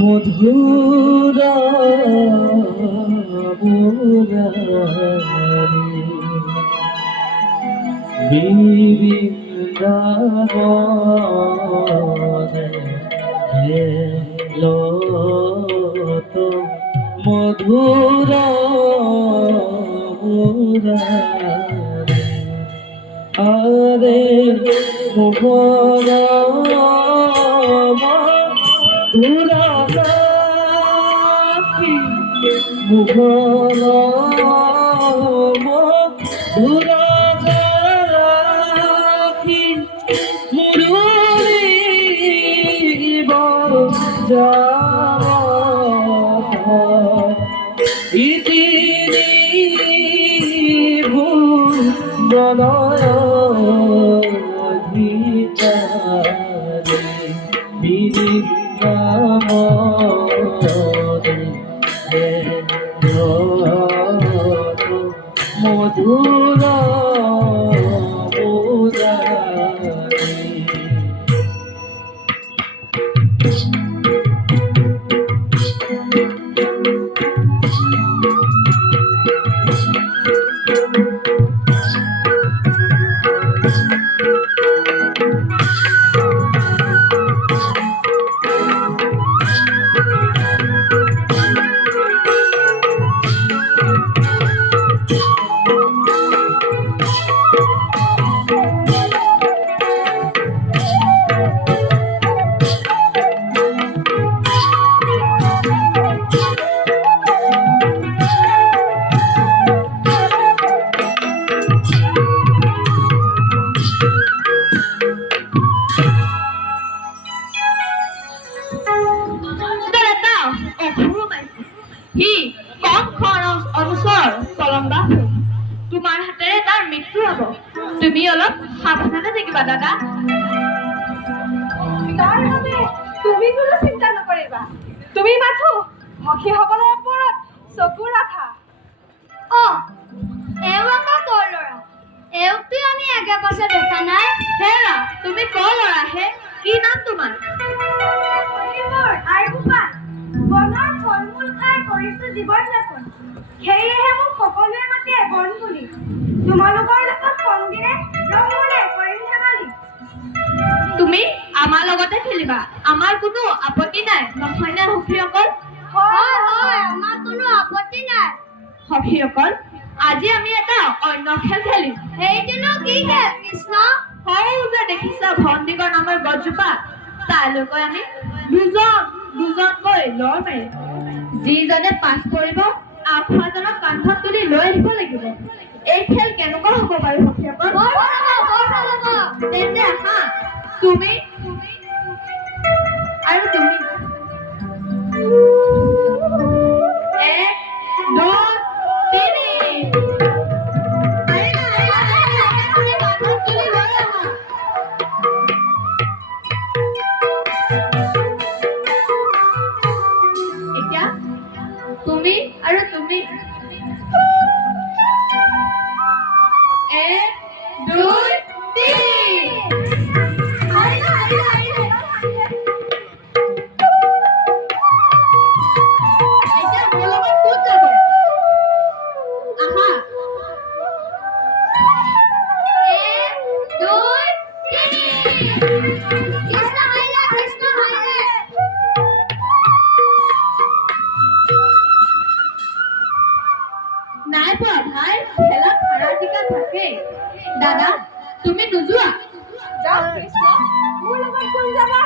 মধুরা মুরারি বৃন্দাবনে হেলো তো মধুরা মুরারি আরে মোহরা মধুরা মুহরা মধুরা মুরলি বজা ইতি ভুবনয় অধিকারে বৃন্দাবনে মধুরা মুরারি তোমাৰ হাতেৰে তাৰ মৃত্যু হ'ব। তুমি অলপ সাৱধানে থাকিবা দাদা। তুমি কোনো চিন্তা নকৰিবা। তুমি মাথো সখীসকলৰ ওপৰত চকু ৰাখা। এও আমাৰ কৰ ল'ৰা? এওকতো আমি আগে পাছে দেখা নাই। হেৰা, তুমি কৰ ল'ৰা হে? কি নাম তোমাৰ? বনৰ ফল মূল খাই কৰিছো জীৱন যাপন। সেয়েহে মোক সকলোৱে মাতে বন বুলি। তোমালোকৰ লগত কমদিনে ৰমণে কৰিম ধেমালি। তুমি আমাৰ লগতে খেলিবা, আমাৰ কোনো আপত্তি নাই, নহয়নে সখীসকল? হয় আমাৰ কোনো আপত্তি নাই। সখীসকল, আজি আমি এটা অন্য খেল খেলিম। সেইটোনো কি খেল কৃষ্ণ? সৰু যে দেখিছা ভণ্টিকৰ নামৰ গছজোপা, তালৈকৈ আমি দুজনকৈ লৰ মাৰিম। যিজনে পাছ কৰিব আখোৱাজনক কান্ধত তুলি লৈ আহিব লাগিব। এই খেল কেনেকুৱা হ'ব বাৰু সখীসকল? তেন্তে আহা, তুমি আৰু তুমি। 1 2 3 এতিয়া তুমি আৰু তুমি। 1 2 3 এতিয়া মোৰ লগত ক'ত যাব? আহা। 1 2 3 কৃষ্ণ হাইলে কৃষ্ণ হাইলে। নাই পোৱা ভাই, খেলত হাৰা জিকা থাকেই। দাদা, তুমি নোযোৱা? যাওক কৃষ্ণ, মোৰ লগত কোন যাবা?